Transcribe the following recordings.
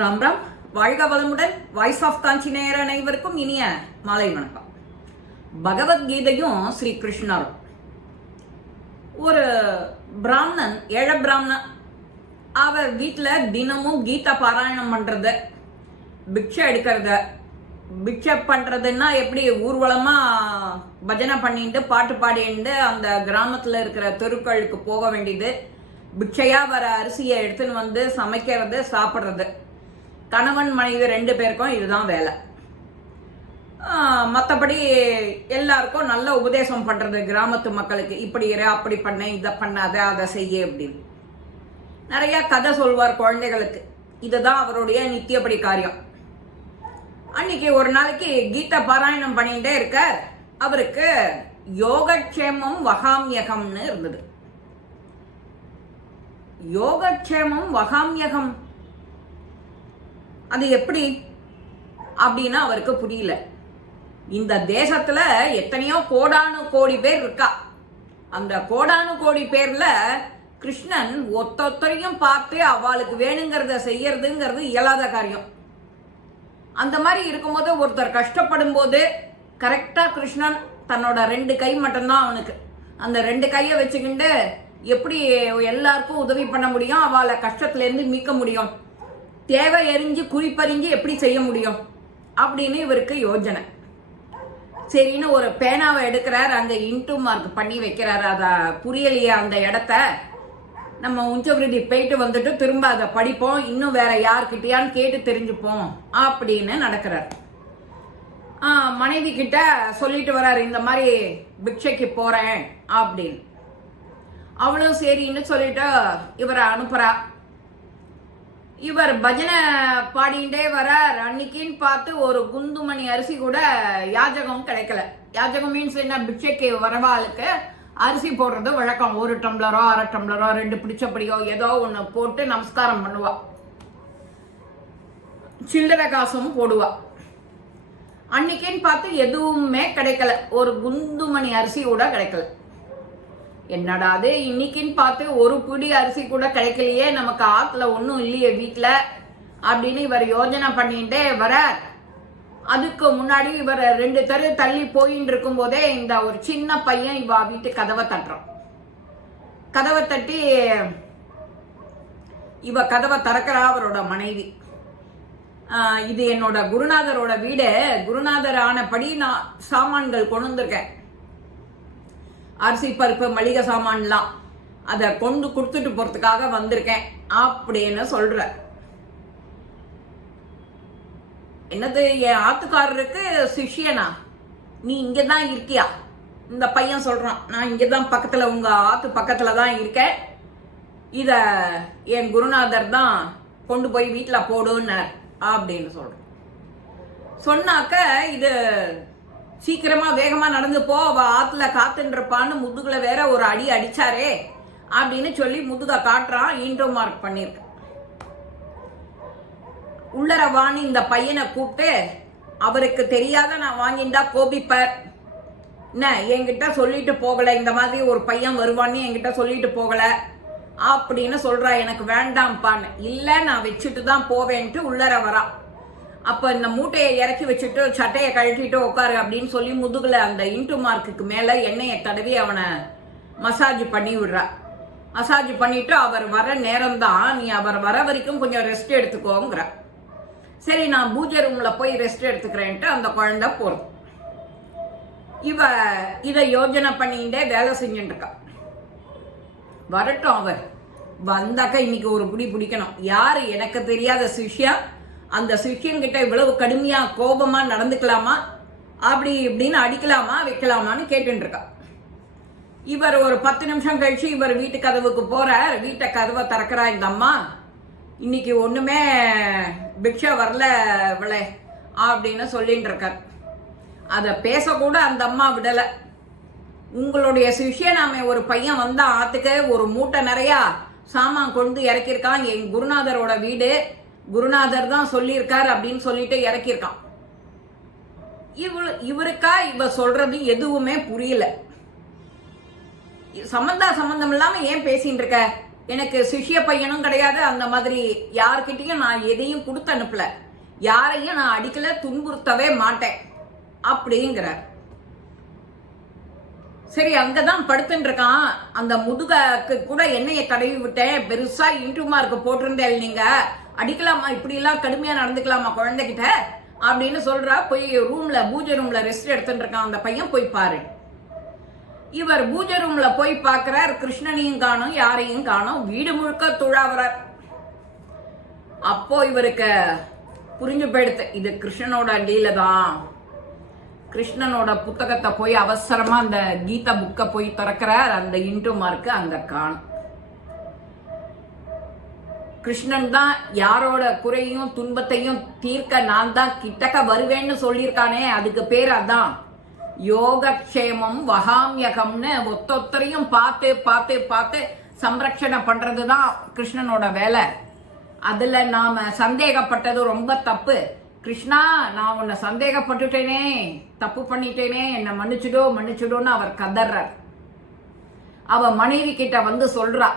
ராம் ராம் வாழ்க வளமுடன் voice of காஞ்சி நேயர் அனைவருக்கும் இனிய மாலை வணக்கம். பகவத்கீதையும் ஸ்ரீ கிருஷ்ணரும் ஒரு பிராமணன் ஏழ பிராமணன் அவ வீட்டில் தினமும் கீதா பாராயணம் பண்ணுறது பிக்ஷை எடுக்கிறத. பிக்ஷை பண்றதுன்னா எப்படி ஊர்வலமா பஜனை பண்ணிட்டு பாட்டு பாடிட்டு அந்த கிராமத்தில் இருக்கிற தெருக்களுக்கு போக வேண்டியது. பிக்ஷையா வர அரிசியை எடுத்துன்னு வந்து சமைக்கிறது சாப்பிட்றது. கணவன் மனைவி ரெண்டு பேருக்கும் இதுதான் வேலை. மற்றபடி எல்லாருக்கும் நல்ல உபதேசம் பண்ணுறது கிராமத்து மக்களுக்கு இப்படி இரு அப்படி பண்ண இதை பண்ணாத அதை செய்ய அப்படின்னு. நிறைய கதை சொல்வார் குழந்தைகளுக்கு. இதுதான் அவருடைய நித்தியப்படி காரியம். அன்னைக்கு ஒரு நாளைக்கு கீதா பாராயணம் பண்ணிகிட்டே இருக்கார். அவருக்கு யோகக்ஷேமம் வகாமியகம்னு இருந்தது. யோகக்ஷேமம் வகாமியகம். அது எப்படி? அப்படின்னு அவருக்கு புரியல. இந்த தேசத்துல எத்தனையோ கோடானு கோடி பேர் இருக்கா. அந்த கோடானு கோடி பேர்ல கிருஷ்ணன் ஒத்தொத்தரையும் பார்த்து அவளுக்கு வேணுங்கிறத செய்யறதுங்கிறது இயலாத காரியம். அந்த மாதிரி இருக்கும்போது ஒருத்தர் கஷ்டப்படும் போது கரெக்டா கிருஷ்ணன் தன்னோட ரெண்டு கை மட்டும்தான் அவனுக்கு. அந்த ரெண்டு கையை வச்சுக்கிண்டு எப்படி எல்லாருக்கும் உதவி பண்ண முடியும்? அவளை கஷ்டத்துலேருந்து மீட்க முடியும்? தேவை எரிஞ்சு குறிப்பறிஞ்சு எப்படி செய்ய முடியும்? அப்படின்னு இவருக்கு யோஜனை. சரின்னு ஒரு பேனாவை எடுக்கிறார் அங்கே இன்டூ மார்க் பண்ணி வைக்கிறார். அதை புரியலையே அந்த இடத்த. நம்ம உஞ்சவிருதி போயிட்டு வந்துட்டு திரும்ப அதை படிப்போம். இன்னும் வேற யார்கிட்டயான்னு கேட்டு தெரிஞ்சுப்போம் அப்படின்னு நடக்கிறார். மனைவி கிட்ட சொல்லிட்டு வர்றாரு இந்த மாதிரி பிக்ஷைக்கு போறேன் அப்படின்னு. அவளும் சரின்னு சொல்லிட்டு இவரை அனுப்புறா. இவர் பஜனை பாடிண்டே வரார். அன்னைக்குன்னு பார்த்து ஒரு குந்துமணி அரிசி கூட யாஜகம் கிடைக்கல. யாஜகம் மீன்ஸ் என்ன? பிச்சைக்கு வரவாளுக்கு அரிசி போடுறது வழக்கம். ஒரு டம்ளரோ அரை டம்ளரோ ரெண்டு பிடிச்சப்படியோ ஏதோ ஒன்று போட்டு நமஸ்காரம் பண்ணுவா. சில்லறை காசும் போடுவா. அன்னைக்குன்னு பார்த்து எதுவுமே கிடைக்கல. ஒரு குந்துமணி அரிசி கூட கிடைக்கல. என்னடாது இன்னைக்குன்னு பார்த்து ஒரு பிடி அரிசி கூட கிடைக்கலையே நமக்கு ஆத்துல ஒன்றும் இல்லையே வீட்டில் அப்படின்னு இவர் யோஜனை பண்ணிட்டே வரார். அதுக்கு முன்னாடி இவர் ரெண்டு தெரு தள்ளி போயின்னு இருக்கும் போதே இந்த ஒரு சின்ன பையன் இவ வீட்டு கதவை தட்டுறான். கதவை தட்டி இவ கதவை திறக்கிறா அவரோட மனைவி. இது என்னோட குருநாதரோட வீடு. குருநாதர் ஆனபடி நான் சாமான்கள் கொண்டு வந்திருக்கேன். அரிசி பருப்பு மளிகை சாமான்லாம் அதை கொண்டு கொடுத்துட்டு போறதுக்காக வந்திருக்கேன் அப்படின்னு சொல்ற. என்னது என் ஆத்துக்காரருக்கு சிஷியனா? நீ இங்கே தான் இருக்கியா? இந்த பையன் சொல்கிறான் நான் இங்கே தான் பக்கத்தில் உங்கள் ஆத்து பக்கத்தில் தான் இருக்கேன். இதை என் குருநாதர் தான் கொண்டு போய் வீட்டில் போடுன்னார் அப்படின்னு சொல்கிறேன் சொன்னாக்க இது சீக்கிரமா வேகமா நடந்து போ அவ ஆத்துல காத்துன்றப்பான்னு முதுகுல வேற ஒரு அடி அடிச்சாரே அப்படின்னு சொல்லி முதுக காட்டுறான் இன்ட்ரோ மார்க் பண்ணிருக்க உள்ளர வாணி இந்த பையனை கூப்பிட்டு அவருக்கு தெரியாத நான் வாங்கிண்டா கோபிப்பர் என்ன என்கிட்ட சொல்லிட்டு போகல இந்த மாதிரி ஒரு பையன் வருவான்னு என்கிட்ட சொல்லிட்டு போகல. அப்படின்னு சொல்றா எனக்கு வேண்டாம்ப்பான்னு. இல்லை நான் வச்சுட்டு தான் போவேன்ட்டு உள்ளர வரான் அப்போ இந்த மூட்டையை இறக்கி வச்சுட்டு சட்டையை கழட்டிட்டு உட்காரு அப்படின்னு சொல்லி முதுகில் அந்த இன்ட்டு மார்க்குக்கு மேலே எண்ணெயை தடவி அவனை மசாஜ் பண்ணி விடுறா. மசாஜ் பண்ணிட்டு அவர் வர நேரம் தான் நீ அவர் வர வரைக்கும் கொஞ்சம் ரெஸ்ட் எடுத்துக்கோங்கிற. சரி நான் பூஜை ரூம்ல போய் ரெஸ்ட் எடுத்துக்கிறேன்ட்டு அந்த குழந்தை போறது. இவ இதை யோஜனை பண்ணிட்டே வேலை செஞ்சுட்டு இருக்கா. வரட்டும் அவர் வந்தாக்கா இன்னைக்கு ஒரு குடி பிடிக்கணும். யாரு எனக்கு தெரியாத சிஷ்யா அந்த சிஷ்யன்கிட்ட இவ்வளவு கடுமையா கோபமா நடந்துக்கலாமா? அப்படி இப்படின்னு அடிக்கலாமா வைக்கலாமான்னு கேட்டுருக்கா இவர் ஒரு பத்து நிமிஷம் கழிச்சு இவர் வீட்டு கதவுக்கு போறார். வீட்டை கதவை திறக்கிறா இந்த அம்மா. இன்னைக்கு ஒண்ணுமே பிக்ஷா வரல இவளே அப்படின்னு சொல்லிட்டு இருக்கார். அதை பேசக்கூட அந்த அம்மா விடலை. உங்களுடைய சிஷ்யனாமே ஒரு பையன் வந்தா ஆத்துக்கு ஒரு மூட்டை நிறையா சாமான் கொண்டு இறக்கியிருக்கான். என் குருநாதரோட வீடு. குருநாதர் தான் சொல்லியிருக்கார் அப்படின்னு சொல்லிட்டு இறக்கியிருக்கான். இவ இவருக்கா இவ சொல்றது எதுவுமே புரியல. சம்பந்தா சம்பந்தம் இல்லாம ஏன் பேசிட்டு இருக்க? எனக்கு சிஷ்ய பையனும் கிடையாது அந்த மாதிரி யார்கிட்டயும் நான் எதையும் கொடுத்து அனுப்பல. யாரையும் நான் அடிக்கல துன்புறுத்தவே மாட்டேன் அப்படிங்கிறார். சரி அங்கதான் படுத்துட்டு இருக்கான். அந்த முதுகக்கு கூட எண்ணெயை தடவி விட்டேன். பெருசா இன்ட்ரூ மார்க் போட்டிருந்தேன் நீங்க. அடிக்கலாமா? இப்படி எல்லாம் கடுமையா நடந்துக்கலாமா குழந்தைகிட்ட? அப்படின்னு சொல்றா. போய் ரூம்ல பூஜை ரூம்ல ரெஸ்ட் எடுத்துட்டு இருக்கான் அந்த பையன். போய் பாரு. இவர் பூஜை ரூம்ல போய் பார்க்கிறார். கிருஷ்ணனையும் காணும் யாரையும் காணும். வீடு முழுக்க துழாவுறார். அப்போ இவருக்கு புரிஞ்சு போயிடுத்து. இது கிருஷ்ணனோட லீல தான். கிருஷ்ணனோட புத்தகத்தை போய் அவசரமா அந்த கீதா புக்கை போய் திறக்கிறார். அந்த இன்டு மார்க்கு அங்க காணும். கிருஷ்ணன் தான் யாரோட குறையும் துன்பத்தையும் தீர்க்க நான் தான் கிட்டக்க வருவேன்னு சொல்லியிருக்கானே அதுக்கு பேர் அதான். யோகக்ஷேமம் வகாமியகம்னு ஒத்தொத்தரையும் பார்த்து பார்த்து பார்த்து சம்ரக்ஷணை பண்றது தான் கிருஷ்ணனோட வேலை. அதில் நாம் சந்தேகப்பட்டது ரொம்ப தப்பு. கிருஷ்ணா நான் உன்னை சந்தேகப்பட்டுட்டேனே தப்பு பண்ணிட்டேனே என்னை மன்னிச்சுடோ மன்னிச்சுடோன்னு அவர் கதர்றார் அவ மனைவி கிட்ட வந்து சொல்றா.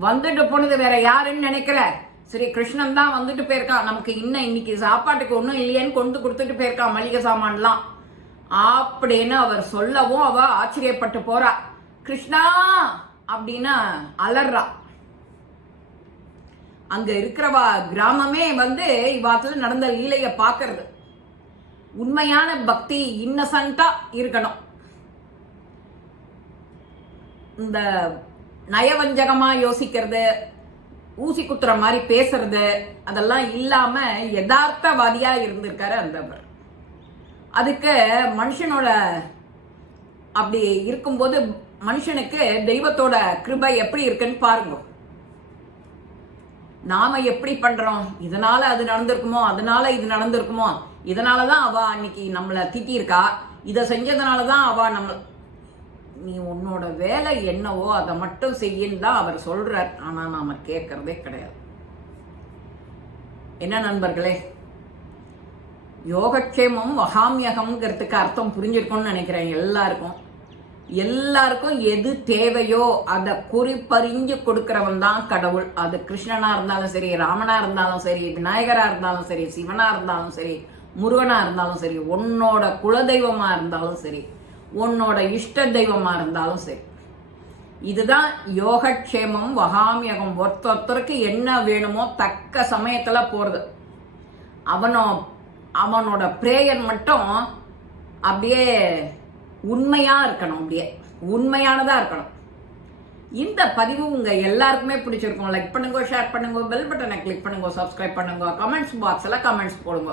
வந்துட்டு போனது வேற யாருன்னு நினைக்கிற சரி கிருஷ்ணன் தான் வந்துட்டு போயிருக்கான். நமக்கு இன்னும் இன்னைக்கு சாப்பாட்டுக்கு ஒன்றும் இல்லையேன்னு கொண்டு கொடுத்துட்டு போயிருக்கான் மளிகை சாமான்லாம். அப்படின்னு அவர் சொல்லவும் அவ ஆச்சரியப்பட்டு போறா. கிருஷ்ணா! அப்படின்னு அலறா. அங்க இருக்கிறவா கிராமமே வந்து இவாத்துல நடந்த லீலைய பாக்குறது உண்மையான பக்தி இன்னசென்ட்டா இருக்கணும். இந்த நயவஞ்சகமா யோசிக்கிறது ஊசி குத்துற மாதிரி பேசுறது அதெல்லாம் இல்லாம யதார்த்தவாதியா இருந்திருக்காரு அந்தவர் அதுக்கு மனுஷனோட அப்படி இருக்கும்போது மனுஷனுக்கு தெய்வத்தோட கிருபை எப்படி இருக்குன்னு பாருங்க. நாம எப்படி பண்றோம்? இதனால அது நடந்திருக்குமோ? அதனால இது நடந்திருக்குமோ? இதனாலதான் அவ அன்னைக்கு நம்மளை திட்டியிருக்கா. இதை செஞ்சதுனாலதான் அவ நம்ம நீ உன்னோட வேலை என்னவோ அதை மட்டும் செய்யின்னு தான் அவர் சொல்றார். ஆனால் நாம் கேட்கறதே கிடையாது. என்ன நண்பர்களே? யோகக்ஷேமம் வகாமியகம்ங்கிறதுக்கு அர்த்தம் புரிஞ்சிருக்கும்னு நினைக்கிறேன் எல்லாருக்கும். எல்லாருக்கும் எது தேவையோ அதை குறிப்பறிஞ்சு கொடுக்கிறவன் தான் கடவுள். அது கிருஷ்ணனா இருந்தாலும் சரி ராமனா இருந்தாலும் சரி விநாயகரா இருந்தாலும் சரி சிவனா இருந்தாலும் சரி முருகனா இருந்தாலும் சரி உன்னோட குலதெய்வமா இருந்தாலும் சரி உன்னோட இஷ்ட தெய்வமாக இருந்தாலும் சரி. இதுதான் யோகக்ஷேமம் வகாமியகம். ஒருத்தொருத்தருக்கு என்ன வேணுமோ தக்க சமயத்தில் போகிறது அவனோ அவனோட பிரேயர் மட்டும் அப்படியே உண்மையாக இருக்கணும் அப்படியே உண்மையானதாக இருக்கணும். இந்த பதிவு உங்கள் எல்லாருக்குமே பிடிச்சிருக்கும். லைக் பண்ணுங்க ஷேர் பண்ணுங்க பெல் பட்டனை கிளிக் பண்ணுங்க சப்ஸ்கிரைப் பண்ணுங்க. கமெண்ட்ஸ் பாக்ஸில் கமெண்ட்ஸ் போடுங்க.